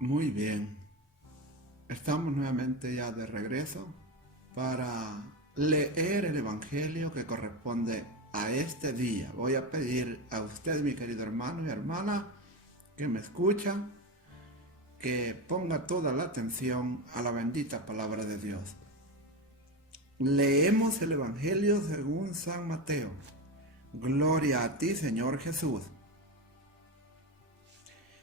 Muy bien, estamos nuevamente ya de regreso para leer el Evangelio que corresponde a este día. Voy a pedir a usted, mi querido hermano y hermana, que me escucha, que ponga toda la atención a la bendita palabra de Dios. Leemos el Evangelio según San Mateo. Gloria a ti, Señor Jesús.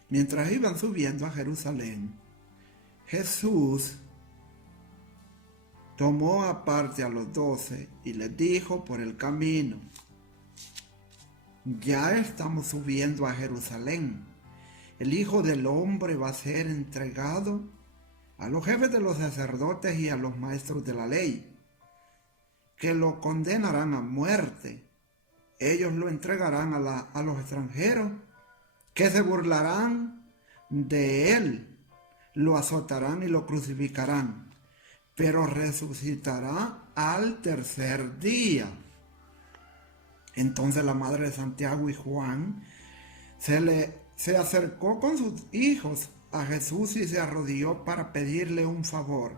Mientras iban subiendo a Jerusalén, Jesús tomó aparte a los 12 y les dijo por el camino: ya estamos subiendo a Jerusalén. El Hijo del Hombre va a ser entregado a los jefes de los sacerdotes y a los maestros de la ley, que lo condenarán a muerte. Ellos lo entregarán a los extranjeros, que se burlarán de él, lo azotarán y lo crucificarán, pero resucitará al tercer día. Entonces la madre de Santiago y Juan se acercó con sus hijos a Jesús y se arrodilló para pedirle un favor.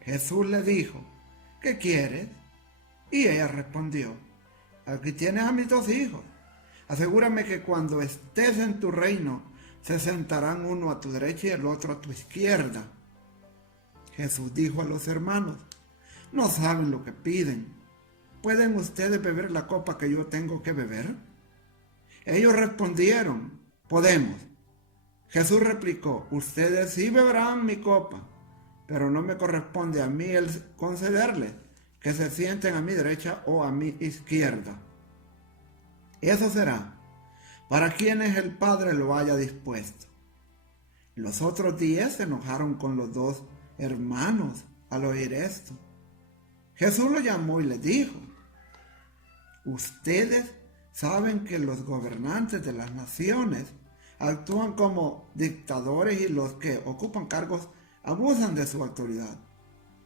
Jesús le dijo: ¿qué quieres? Y ella respondió: aquí tienes a mis 2 hijos. Asegúrame que cuando estés en tu reino se sentarán uno a tu derecha y el otro a tu izquierda. Jesús dijo a los hermanos: no saben lo que piden. ¿Pueden ustedes beber la copa que yo tengo que beber? Ellos respondieron: podemos. Jesús replicó: ustedes sí beberán mi copa, pero no me corresponde a mí el concederles que se sienten a mi derecha o a mi izquierda. Eso será para quienes el Padre lo haya dispuesto. Los otros 10 se enojaron con los 2 hermanos al oír esto. Jesús los llamó y les dijo: ustedes saben que los gobernantes de las naciones actúan como dictadores y los que ocupan cargos abusan de su autoridad.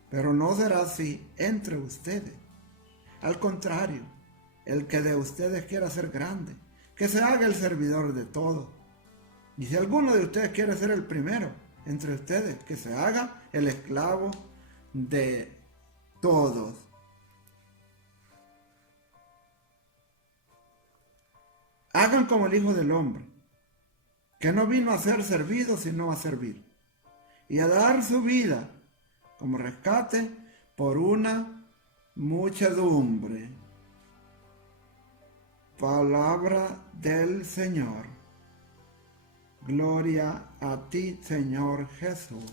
Pero no será así entre ustedes. Al contrario, el que de ustedes quiera ser grande, que se haga el servidor de todos. Y si alguno de ustedes quiere ser el primero entre ustedes, que se haga el esclavo de todos. Hagan como el Hijo del Hombre, que no vino a ser servido, sino a servir, y a dar su vida como rescate por una muchedumbre. Palabra del Señor. Gloria a ti, Señor Jesús.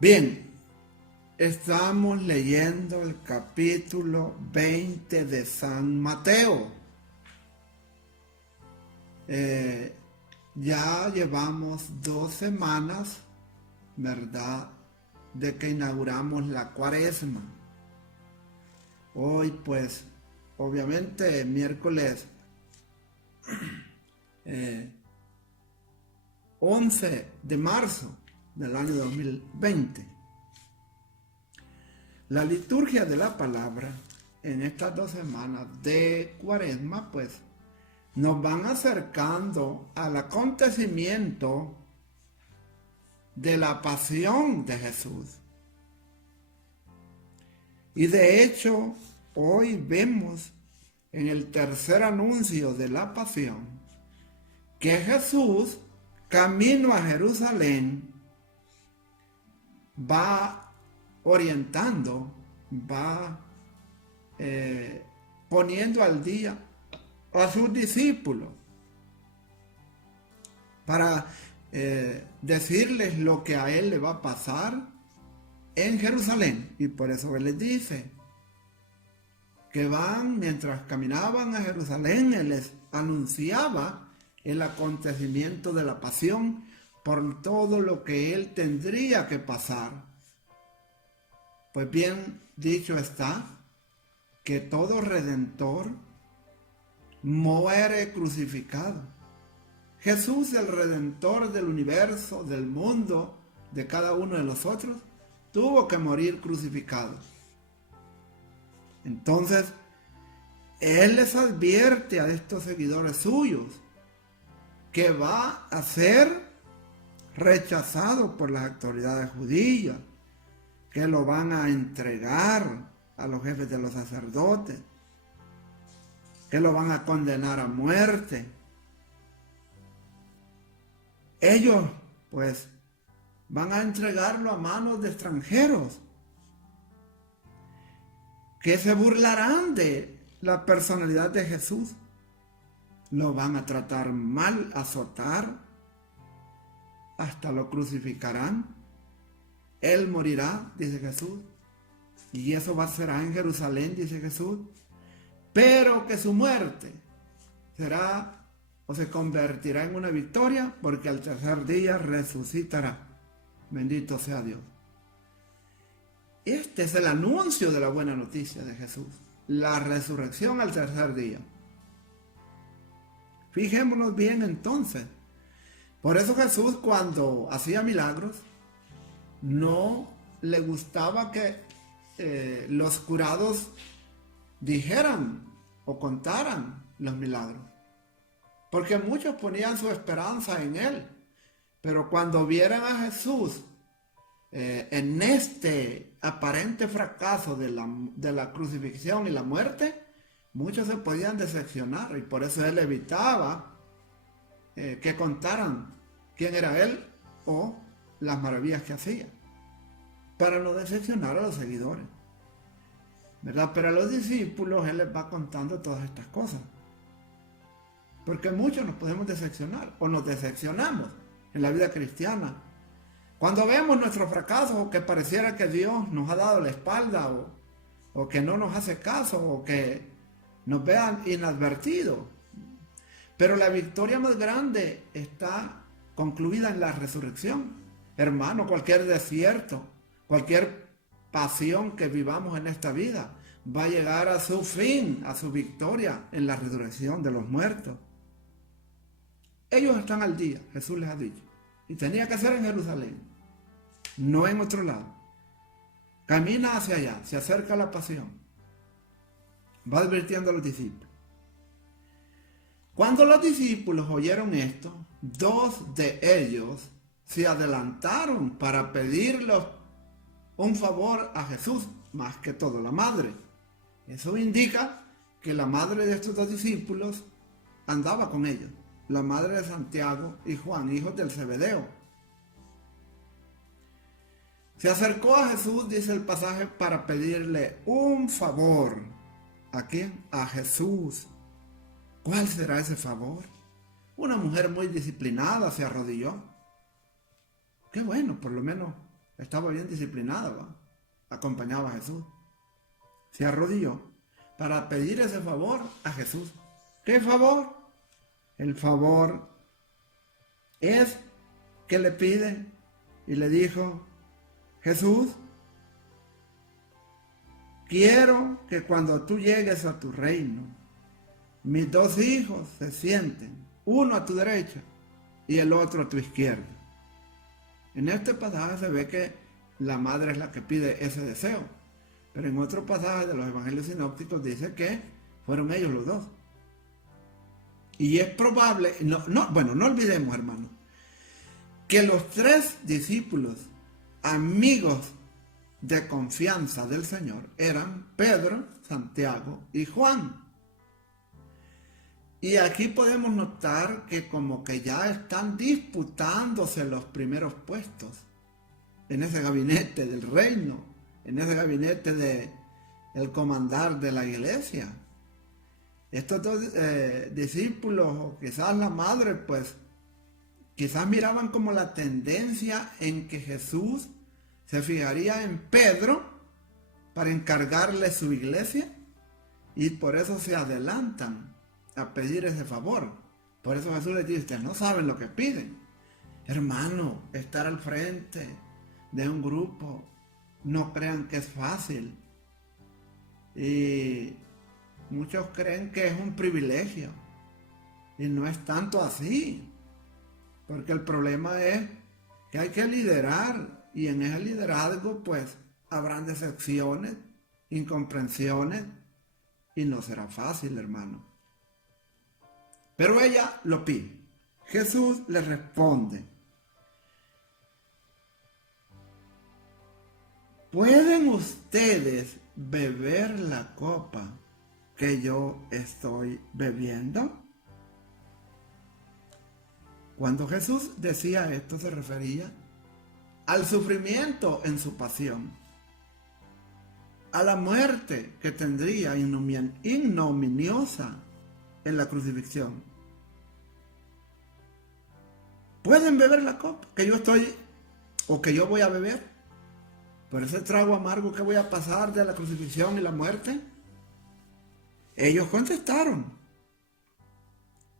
Bien, estamos leyendo el capítulo 20 de San Mateo. Ya llevamos 2 semanas, ¿verdad?, de que inauguramos la Cuaresma. Hoy, pues, obviamente, miércoles 11 de marzo del año 2020. La liturgia de la palabra en estas 2 semanas de Cuaresma, pues, nos van acercando al acontecimiento de la pasión de Jesús. Y de hecho, hoy vemos en el tercer anuncio de la pasión que Jesús, camino a Jerusalén, va orientando, va poniendo al día a sus discípulos para decirles lo que a él le va a pasar en Jerusalén. Y por eso él les dice que mientras caminaban a Jerusalén, él les anunciaba el acontecimiento de la pasión por todo lo que él tendría que pasar. Pues bien, dicho está que todo redentor muere crucificado. Jesús, el redentor del universo, del mundo, de cada uno de nosotros, tuvo que morir crucificado. Entonces, Él les advierte a estos seguidores suyos que va a ser rechazado por las autoridades judías, que lo van a entregar a los jefes de los sacerdotes, que lo van a condenar a muerte. Ellos, pues, van a entregarlo a manos de extranjeros, que se burlarán de la personalidad de Jesús. Lo van a tratar mal, azotar, hasta lo crucificarán. Él morirá, dice Jesús, y eso será en Jerusalén, dice Jesús, pero que su muerte será o se convertirá en una victoria, porque al tercer día resucitará. Bendito sea Dios. Este es el anuncio de la buena noticia de Jesús, la resurrección al tercer día. Fijémonos bien entonces. Por eso Jesús, cuando hacía milagros, no le gustaba que los curados dijeran o contaran los milagros, porque muchos ponían su esperanza en él. Pero cuando vieran a Jesús en este aparente fracaso de la crucifixión y la muerte, muchos se podían decepcionar, y por eso él evitaba que contaran quién era él o las maravillas que hacía, para no decepcionar a los seguidores, ¿verdad? Pero a los discípulos él les va contando todas estas cosas, porque muchos nos podemos decepcionar o nos decepcionamos en la vida cristiana. Cuando vemos nuestro fracaso, o que pareciera que Dios nos ha dado la espalda, o que no nos hace caso, o que nos vean inadvertidos. Pero la victoria más grande está concluida en la resurrección. Hermano, cualquier desierto, cualquier pasión que vivamos en esta vida, va a llegar a su fin, a su victoria en la resurrección de los muertos. Ellos están al día, Jesús les ha dicho, y tenía que ser en Jerusalén, no en otro lado. Camina hacia allá, se acerca a la pasión. Va advirtiendo a los discípulos. Cuando los discípulos oyeron esto, dos de ellos se adelantaron para pedirle un favor a Jesús, más que todo la madre. Eso indica que la madre de estos dos discípulos andaba con ellos, la madre de Santiago y Juan, hijos del Zebedeo. Se acercó a Jesús, dice el pasaje, para pedirle un favor. ¿A quién? A Jesús. ¿Cuál será ese favor? Una mujer muy disciplinada se arrodilló. Qué bueno, por lo menos estaba bien disciplinada, ¿va? Acompañaba a Jesús. Se arrodilló para pedir ese favor a Jesús. ¿Qué favor? El favor es que le pide y le dijo: Jesús, quiero que cuando tú llegues a tu reino, mis dos hijos se sienten, uno a tu derecha y el otro a tu izquierda. En este pasaje se ve que la madre es la que pide ese deseo, pero en otro pasaje de los evangelios sinópticos dice que fueron ellos los dos. Y es probable, no olvidemos, hermano, que los tres discípulos, amigos de confianza del Señor, eran Pedro, Santiago y Juan. Y aquí podemos notar que como que ya están disputándose los primeros puestos en ese gabinete del reino, en ese gabinete del comandar de la iglesia. Estos dos discípulos, o quizás la madre, pues quizás miraban como la tendencia en que Jesús se fijaría en Pedro para encargarle su iglesia, y por eso se adelantan a pedir ese favor. Por eso Jesús les dice: ustedes no saben lo que piden. Hermano, estar al frente de un grupo, no crean que es fácil. Y muchos creen que es un privilegio, y no es tanto así, porque el problema es que hay que liderar, y en ese liderazgo pues habrán decepciones, incomprensiones, y no será fácil, hermano. Pero ella lo pide. Jesús le responde: ¿pueden ustedes beber la copa que yo estoy bebiendo? Cuando Jesús decía esto, se refería al sufrimiento en su pasión, a la muerte que tendría ignominiosa en la crucifixión. ¿Pueden beber la copa que yo estoy o que yo voy a beber? ¿Por ese trago amargo que voy a pasar de la crucifixión y la muerte? Ellos contestaron: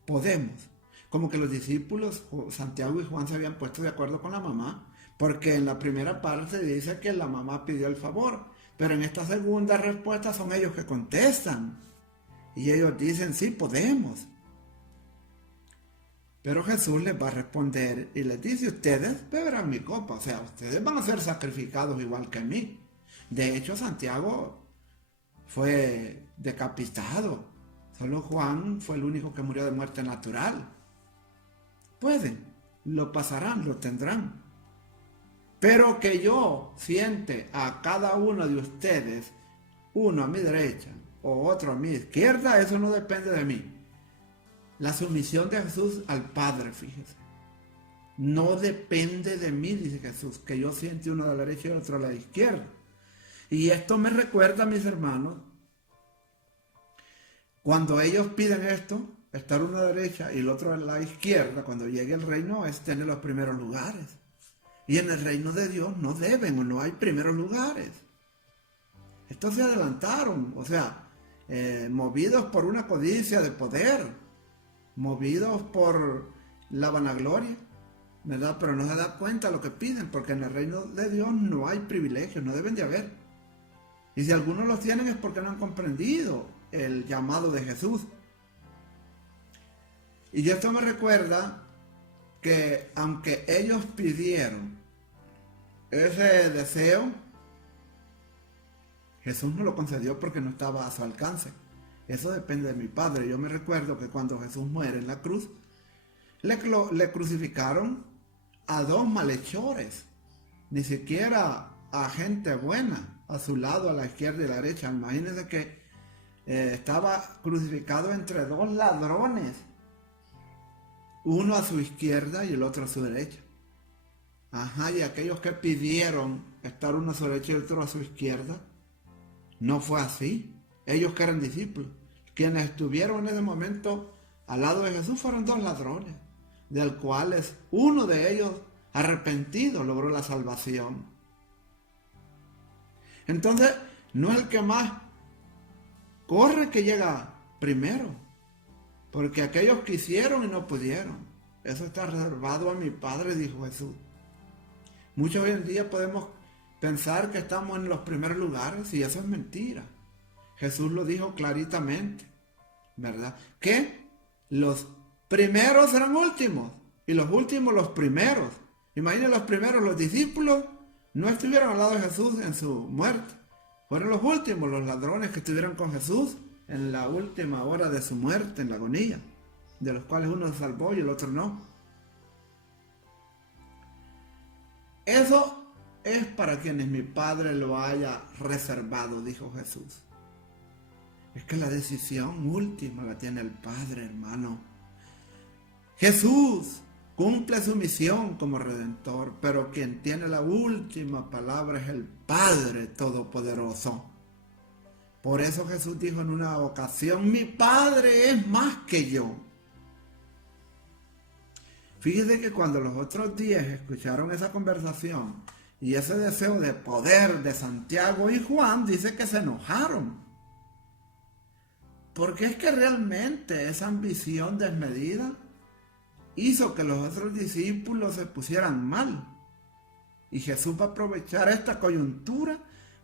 podemos. Como que los discípulos, Santiago y Juan, se habían puesto de acuerdo con la mamá, porque en la primera parte dice que la mamá pidió el favor, pero en esta segunda respuesta son ellos que contestan. Y ellos dicen: sí, podemos. Pero Jesús les va a responder y les dice: ustedes beberán mi copa, o sea, ustedes van a ser sacrificados igual que mí. De hecho, Santiago fue decapitado. Solo Juan fue el único que murió de muerte natural. Pueden, lo pasarán, lo tendrán. Pero que yo siente a cada uno de ustedes, uno a mi derecha o otro a mi izquierda, eso no depende de mí. La sumisión de Jesús al Padre, fíjese, no depende de mí, dice Jesús, que yo siente uno a la derecha y otro a la izquierda. Y esto me recuerda, mis hermanos, cuando ellos piden esto, estar uno a la derecha y el otro a la izquierda, cuando llegue el reino, es tener los primeros lugares. Y en el reino de Dios no deben o no hay primeros lugares. Estos se adelantaron, o sea, movidos por una codicia de poder, movidos por la vanagloria, ¿verdad? Pero no se da cuenta de lo que piden, porque en el reino de Dios no hay privilegios, no deben de haber. Y si algunos los tienen es porque no han comprendido el llamado de Jesús. Y esto me recuerda que aunque ellos pidieron ese deseo, Jesús no lo concedió porque no estaba a su alcance. Eso depende de mi Padre. Yo me recuerdo que cuando Jesús muere en la cruz, le crucificaron a dos malhechores, ni siquiera a gente buena a su lado, a la izquierda y a la derecha. Imagínense que estaba crucificado entre dos ladrones, uno a su izquierda y el otro a su derecha. Ajá, y aquellos que pidieron estar uno a su derecha y el otro a su izquierda, no fue así. Ellos que eran discípulos, quienes estuvieron en ese momento al lado de Jesús fueron dos ladrones, del cuales uno de ellos, arrepentido, logró la salvación. Entonces, no es el que más corre que llega primero, porque aquellos quisieron y no pudieron. Eso está reservado a mi Padre, dijo Jesús. Muchos hoy en día podemos pensar que estamos en los primeros lugares y eso es mentira. Jesús lo dijo claritamente, ¿verdad? Que los primeros serán últimos y los últimos los primeros. Imaginen, los primeros, los discípulos, no estuvieron al lado de Jesús en su muerte. Fueron los últimos, los ladrones que estuvieron con Jesús en la última hora de su muerte, en la agonía, de los cuales uno se salvó y el otro no. Eso es para quienes mi Padre lo haya reservado, dijo Jesús. Es que la decisión última la tiene el Padre, hermano. Jesús cumple su misión como Redentor, pero quien tiene la última palabra es el Padre Todopoderoso. Por eso Jesús dijo en una ocasión: mi Padre es más que yo. Fíjese que cuando los otros 10 escucharon esa conversación y ese deseo de poder de Santiago y Juan, dice que se enojaron. Porque es que realmente esa ambición desmedida hizo que los otros discípulos se pusieran mal. Y Jesús va a aprovechar esta coyuntura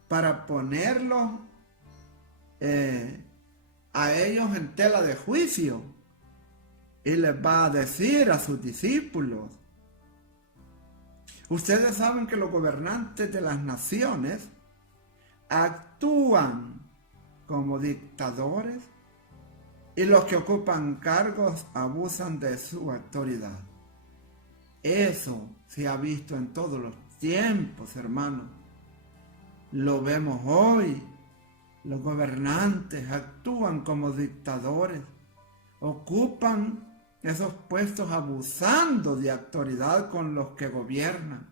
para ponerlos a ellos en tela de juicio. Y les va a decir a sus discípulos: ustedes saben que los gobernantes de las naciones actúan como dictadores y los que ocupan cargos abusan de su autoridad. Eso se ha visto en todos los tiempos, hermanos. Lo vemos hoy. Los gobernantes actúan como dictadores, ocupan esos puestos abusando de autoridad con los que gobiernan.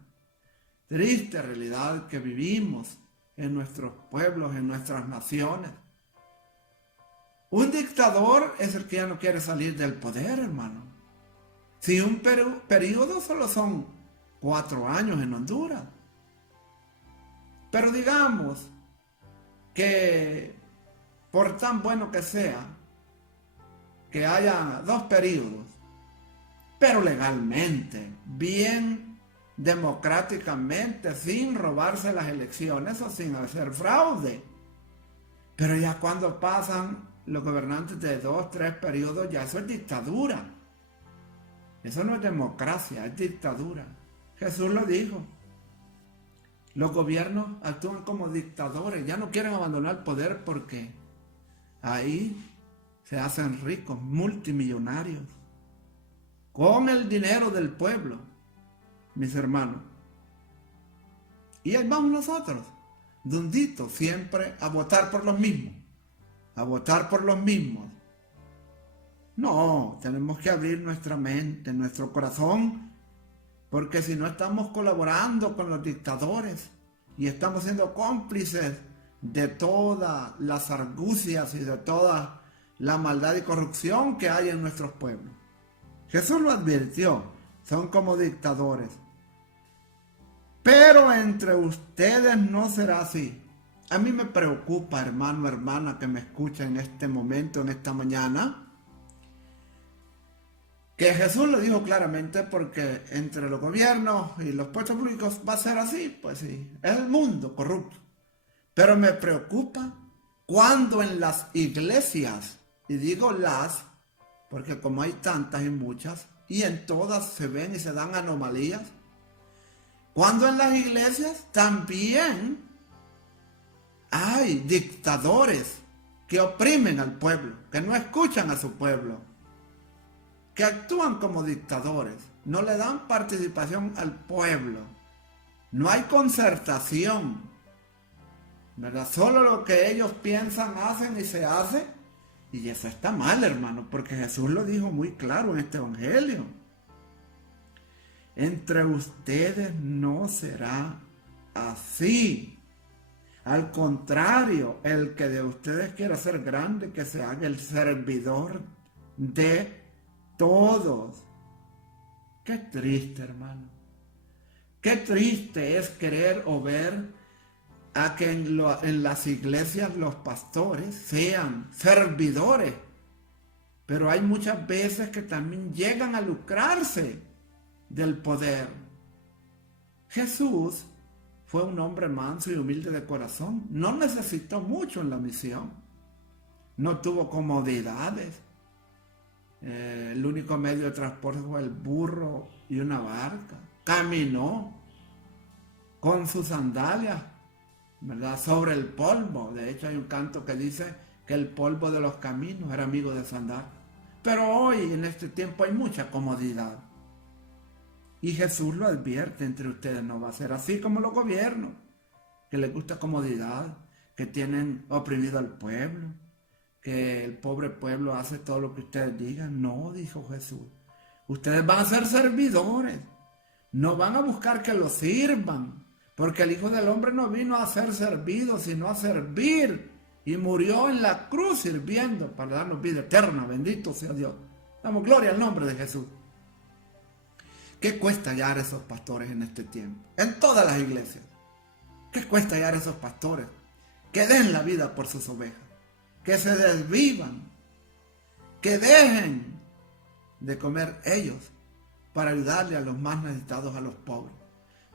Triste realidad que vivimos en nuestros pueblos, en nuestras naciones. Un dictador es el que ya no quiere salir del poder, hermano. Si un periodo solo son 4 años en Honduras. Pero digamos que por tan bueno que sea, que haya 2 periodos, pero legalmente, bien democráticamente, sin robarse las elecciones o sin hacer fraude. Pero ya cuando pasan los gobernantes de 2, 3 periodos, ya eso es dictadura. Eso no es democracia, es dictadura. Jesús lo dijo. Los gobiernos actúan como dictadores, ya no quieren abandonar el poder porque ahí se hacen ricos, multimillonarios, con el dinero del pueblo, mis hermanos. Y ahí vamos nosotros, dunditos, siempre a votar por los mismos, a votar por los mismos. No, tenemos que abrir nuestra mente, nuestro corazón, porque si no estamos colaborando con los dictadores y estamos siendo cómplices de todas las argucias y de toda la maldad y corrupción que hay en nuestros pueblos. Jesús lo advirtió, son como dictadores. Pero entre ustedes no será así. A mí me preocupa, hermano, hermana, que me escucha en este momento, en esta mañana, que Jesús lo dijo claramente, porque entre los gobiernos y los puestos públicos va a ser así, pues sí, es el mundo corrupto. Pero me preocupa cuando en las iglesias, y digo las, porque como hay tantas y muchas, y en todas se ven y se dan anomalías, cuando en las iglesias también hay dictadores que oprimen al pueblo, que no escuchan a su pueblo, que actúan como dictadores, no le dan participación al pueblo, no hay concertación, ¿verdad? Solo lo que ellos piensan, hacen y se hace, y eso está mal, hermano, porque Jesús lo dijo muy claro en este evangelio. Entre ustedes no será así. Al contrario, el que de ustedes quiera ser grande, que se haga el servidor de todos. Qué triste, hermano. Qué triste es querer o ver a que en las iglesias los pastores sean servidores. Pero hay muchas veces que también llegan a lucrarse del poder. Jesús fue un hombre manso y humilde de corazón. No necesitó mucho en la misión. No tuvo comodidades. El único medio de transporte fue el burro y una barca. Caminó con sus sandalias, ¿verdad?, sobre el polvo. De hecho hay un canto que dice que el polvo de los caminos era amigo de su andar. Pero hoy en este tiempo hay mucha comodidad. Y Jesús lo advierte, entre ustedes no va a ser así como los gobiernos, que les gusta comodidad, que tienen oprimido al pueblo, que el pobre pueblo hace todo lo que ustedes digan. No, dijo Jesús. Ustedes van a ser servidores. No van a buscar que lo sirvan. Porque el Hijo del Hombre no vino a ser servido, sino a servir. Y murió en la cruz sirviendo para darnos vida eterna. Bendito sea Dios. Damos gloria al nombre de Jesús. ¿Qué cuesta hallar esos pastores en este tiempo? En todas las iglesias. ¿Qué cuesta hallar esos pastores que den la vida por sus ovejas? Que se desvivan, que dejen de comer ellos para ayudarle a los más necesitados, a los pobres.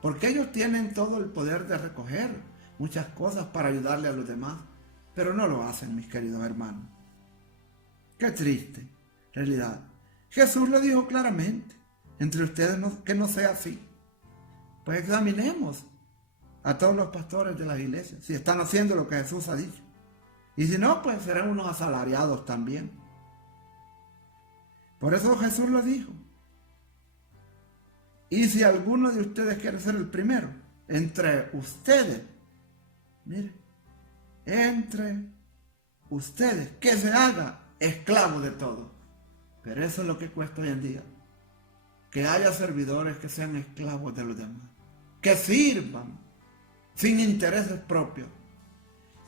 Porque ellos tienen todo el poder de recoger muchas cosas para ayudarle a los demás, pero no lo hacen, mis queridos hermanos. Qué triste realidad. Jesús lo dijo claramente, entre ustedes que no sea así. Pues examinemos a todos los pastores de las iglesias, si están haciendo lo que Jesús ha dicho. Y si no, pues serán unos asalariados también. Por eso Jesús lo dijo. Y si alguno de ustedes quiere ser el primero, entre ustedes, mire, entre ustedes, que se haga esclavo de todo. Pero eso es lo que cuesta hoy en día. Que haya servidores que sean esclavos de los demás. Que sirvan sin intereses propios.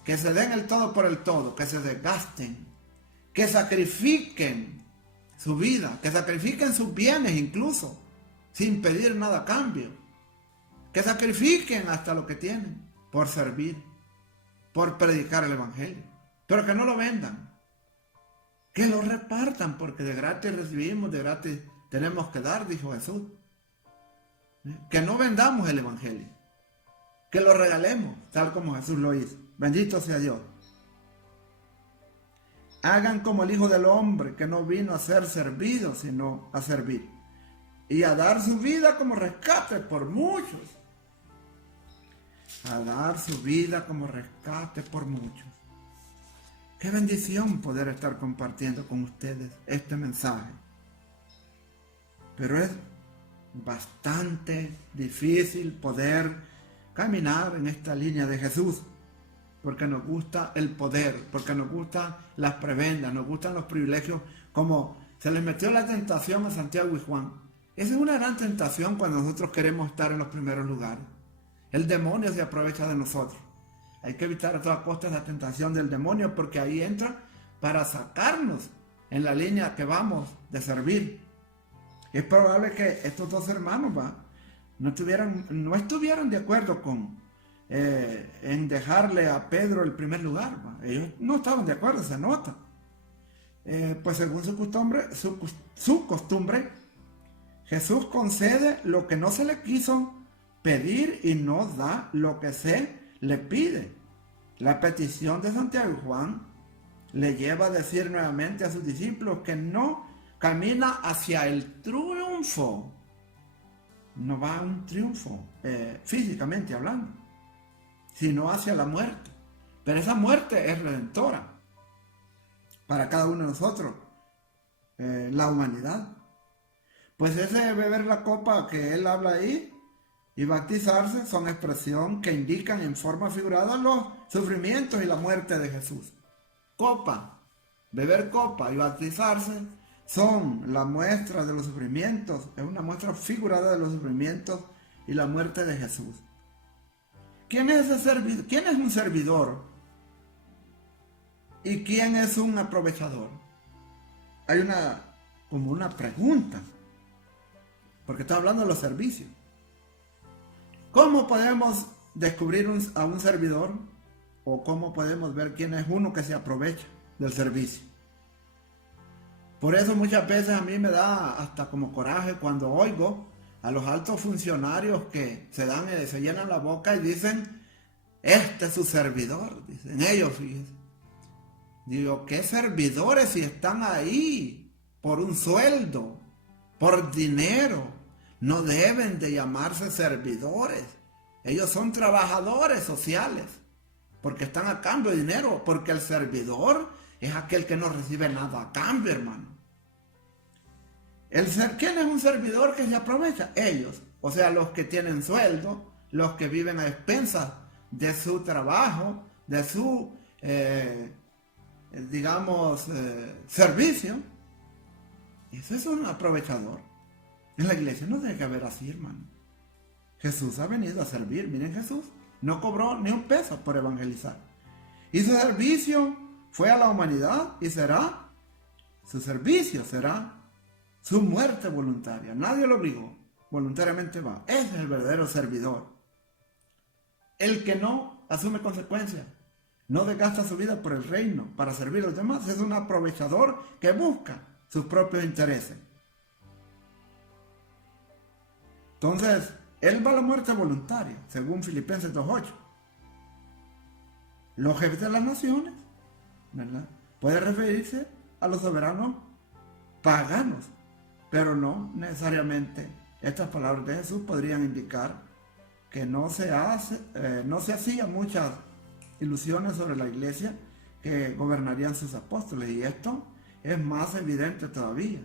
Que se den el todo por el todo. Que se desgasten. Que sacrifiquen su vida. Que sacrifiquen sus bienes incluso. Sin pedir nada a cambio. Que sacrifiquen hasta lo que tienen. Por servir. Por predicar el evangelio. Pero que no lo vendan. Que lo repartan, porque de gratis recibimos, de gratis tenemos que dar, dijo Jesús. Que no vendamos el evangelio. Que lo regalemos, tal como Jesús lo hizo. Bendito sea Dios. Hagan como el Hijo del Hombre, que no vino a ser servido, sino a servir. Y a dar su vida como rescate por muchos. A dar su vida como rescate por muchos. Qué bendición poder estar compartiendo con ustedes este mensaje. Pero es bastante difícil poder caminar en esta línea de Jesús. Porque nos gusta el poder, porque nos gustan las prebendas, nos gustan los privilegios, como se les metió la tentación a Santiago y Juan. Esa es una gran tentación cuando nosotros queremos estar en los primeros lugares. El demonio se aprovecha de nosotros. Hay que evitar a toda costa la tentación del demonio, porque ahí entra para sacarnos en la línea que vamos de servir. Es probable que estos dos hermanos no estuvieran de acuerdo en dejarle a Pedro el primer lugar. Ellos no estaban de acuerdo, se nota. Pues según su costumbre, Jesús concede lo que no se le quiso pedir y no da lo que se le pide. La petición de Santiago y Juan le lleva a decir nuevamente a sus discípulos que no camina hacia el triunfo. No va a un triunfo físicamente hablando, sino hacia la muerte. Pero esa muerte es redentora para cada uno de nosotros, la humanidad. Pues ese beber la copa que él habla ahí y bautizarse son expresión que indican en forma figurada los sufrimientos y la muerte de Jesús. Copa, beber copa y bautizarse son la muestra de los sufrimientos, es una muestra figurada de los sufrimientos y la muerte de Jesús. ¿Quién es ese servidor? ¿Quién es un servidor? ¿Y quién es un aprovechador? Hay como una pregunta, porque está hablando de los servicios. ¿Cómo podemos descubrir a un servidor? ¿O cómo podemos ver quién es uno que se aprovecha del servicio? Por eso muchas veces a mí me da hasta como coraje cuando oigo a los altos funcionarios que se llenan la boca y dicen, este es su servidor, dicen ellos, fíjense. Digo, ¿qué servidores si están ahí por un sueldo, por dinero? No deben de llamarse servidores. Ellos son trabajadores sociales, porque están a cambio de dinero, porque el servidor es aquel que no recibe nada a cambio, hermano. ¿Quién es un servidor que se aprovecha? Ellos, o sea, los que tienen sueldo, los que viven a expensas de su trabajo, de su, servicio. Eso es un aprovechador. En la iglesia no debe haber así, hermano. Jesús ha venido a servir. Miren, Jesús no cobró ni un peso por evangelizar. Y su servicio fue a la humanidad y su servicio será su muerte voluntaria. Nadie lo obligó. Voluntariamente va. Ese es el verdadero servidor. El que no asume consecuencias, no desgasta su vida por el reino para servir a los demás, es un aprovechador que busca sus propios intereses. Entonces, él va a la muerte voluntaria, según Filipenses 2:8. Los jefes de las naciones, ¿verdad?, puede referirse a los soberanos paganos, pero no necesariamente. Estas palabras de Jesús podrían indicar que no se hacían muchas ilusiones sobre la iglesia que gobernarían sus apóstoles, y esto es más evidente todavía.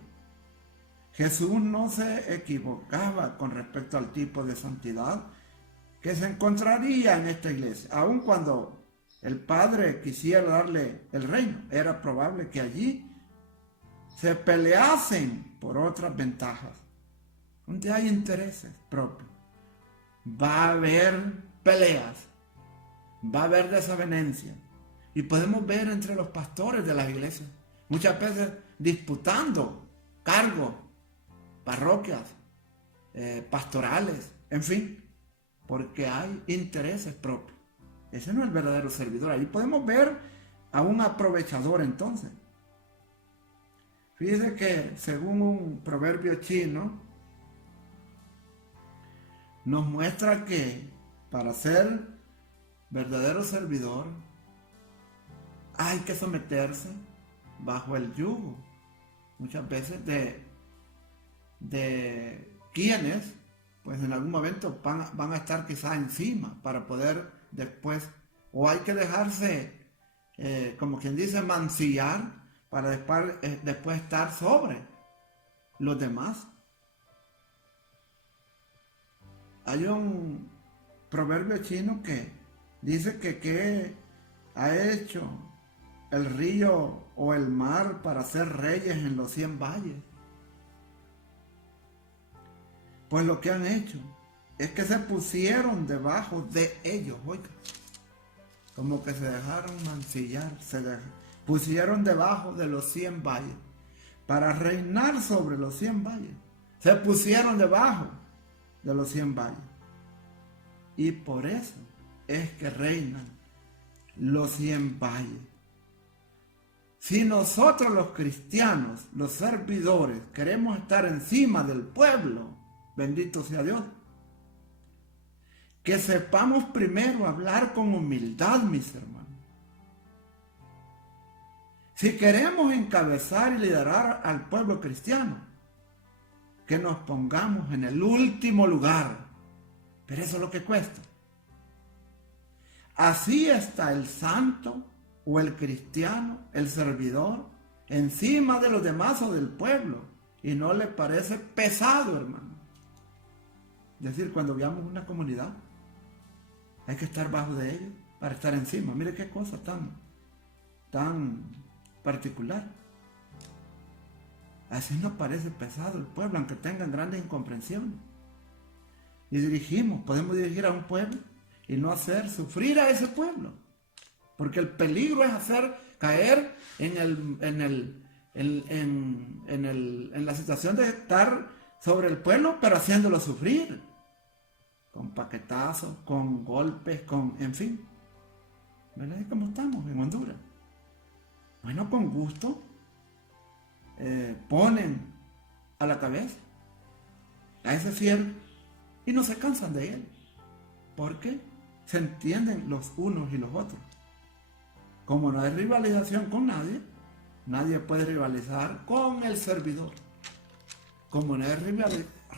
Jesús no se equivocaba con respecto al tipo de santidad que se encontraría en esta iglesia. Aun cuando el Padre quisiera darle el reino, era probable que allí se peleasen por otras ventajas, donde hay intereses propios. Va a haber peleas, va a haber desavenencia, y podemos ver entre los pastores de las iglesias, muchas veces disputando cargos, parroquias, pastorales, en fin, porque hay intereses propios. Ese no es el verdadero servidor. Ahí podemos ver a un aprovechador entonces. Fíjese que según un proverbio chino, nos muestra que para ser verdadero servidor hay que someterse bajo el yugo, muchas veces de quienes pues en algún momento van a estar quizás encima para poder después, o hay que dejarse, como quien dice, mancillar para después estar sobre los demás. Hay un proverbio chino que dice que ¿qué ha hecho el río o el mar para ser reyes en los 100 valles? Pues lo que han hecho es que se pusieron debajo de ellos, oiga, como que se dejaron mancillar, pusieron debajo de los 100 valles para reinar sobre los 100 valles. Se pusieron debajo de los 100 valles. Y por eso es que reinan los 100 valles. Si nosotros los cristianos, los servidores, queremos estar encima del pueblo, bendito sea Dios, que sepamos primero hablar con humildad, mis hermanos. Si queremos encabezar y liderar al pueblo cristiano, que nos pongamos en el último lugar. Pero eso es lo que cuesta. Así está el santo o el cristiano, el servidor, encima de los demás o del pueblo. Y no le parece pesado, hermano. Es decir, cuando veamos una comunidad, hay que estar bajo de ellos para estar encima. Mire qué cosa tan particular. Así nos parece pesado el pueblo, aunque tengan grandes incomprensiones. Y podemos dirigir a un pueblo y no hacer sufrir a ese pueblo. Porque el peligro es hacer caer en la situación de estar sobre el pueblo, pero haciéndolo sufrir. Con paquetazos, con golpes, en fin. ¿Verdad? ¿Y cómo estamos en Honduras? Bueno, con gusto ponen a la cabeza a ese siervo y no se cansan de él, porque se entienden los unos y los otros. Como no hay rivalización con nadie, nadie puede rivalizar con el servidor. Como no hay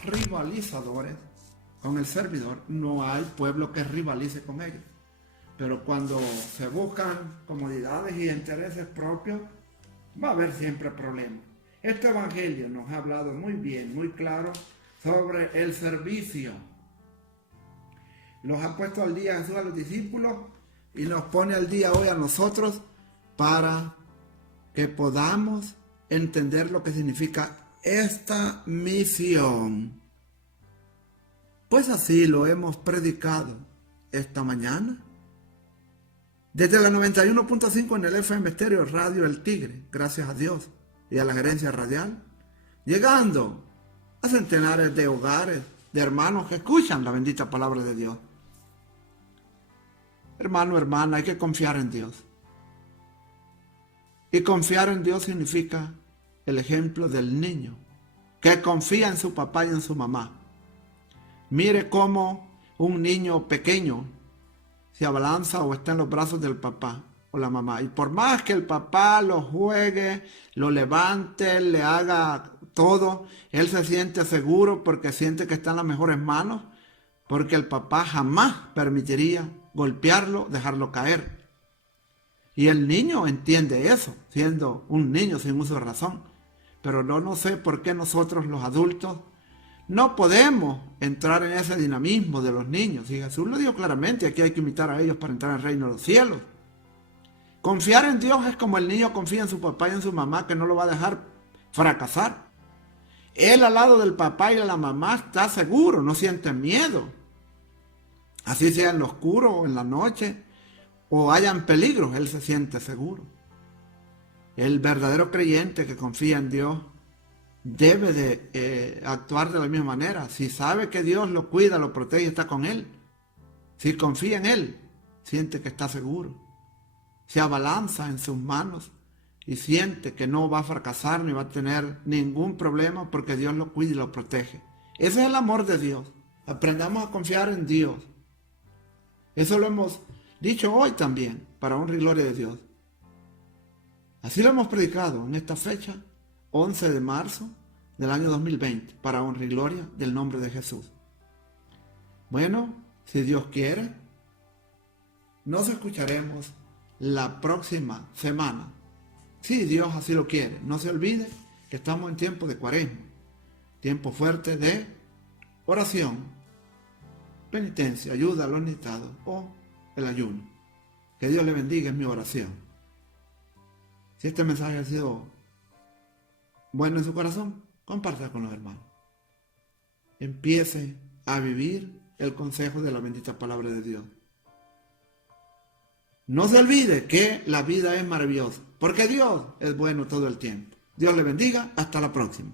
rivalizadores con el servidor, no hay pueblo que rivalice con ellos. Pero cuando se buscan comodidades y intereses propios, va a haber siempre problemas. Este evangelio nos ha hablado muy bien, muy claro sobre el servicio. Los ha puesto al día Jesús a los discípulos y nos pone al día hoy a nosotros para que podamos entender lo que significa esta misión. Pues así lo hemos predicado esta mañana. Desde la 91.5 en el FM Estéreo Radio El Tigre, gracias a Dios y a la gerencia radial, llegando a centenares de hogares, de hermanos que escuchan la bendita palabra de Dios. Hermano, hermana, hay que confiar en Dios. Y confiar en Dios significa el ejemplo del niño que confía en su papá y en su mamá. Mire cómo un niño pequeño se abalanza o está en los brazos del papá o la mamá. Y por más que el papá lo juegue, lo levante, le haga todo, él se siente seguro porque siente que está en las mejores manos, porque el papá jamás permitiría golpearlo, dejarlo caer. Y el niño entiende eso, siendo un niño sin uso de razón. pero no sé por qué nosotros los adultos no podemos entrar en ese dinamismo de los niños. Y Jesús lo dijo claramente, aquí hay que imitar a ellos para entrar al reino de los cielos. Confiar en Dios es como el niño confía en su papá y en su mamá, que no lo va a dejar fracasar. Él al lado del papá y de la mamá está seguro, no siente miedo. Así sea en lo oscuro o en la noche, o hayan peligros, él se siente seguro. El verdadero creyente que confía en Dios debe de actuar de la misma manera. Si sabe que Dios lo cuida, lo protege y está con él, si confía en él, siente que está seguro. Se abalanza en sus manos y siente que no va a fracasar ni va a tener ningún problema porque Dios lo cuida y lo protege. Ese es el amor de Dios. Aprendamos a confiar en Dios. Eso lo hemos dicho hoy también, para honra y gloria de Dios. Así lo hemos predicado en esta fecha, 11 de marzo del año 2020, para honra y gloria del nombre de Jesús. Bueno, si Dios quiere, nos escucharemos la próxima semana. Si Dios así lo quiere. No se olvide que estamos en tiempo de Cuaresma, tiempo fuerte de oración, penitencia, ayuda a los necesitados o el ayuno. Que Dios le bendiga, es mi oración. Si este mensaje ha sido bueno en su corazón, compártalo con los hermanos. Empiece a vivir el consejo de la bendita palabra de Dios. No se olvide que la vida es maravillosa, porque Dios es bueno todo el tiempo. Dios le bendiga, hasta la próxima.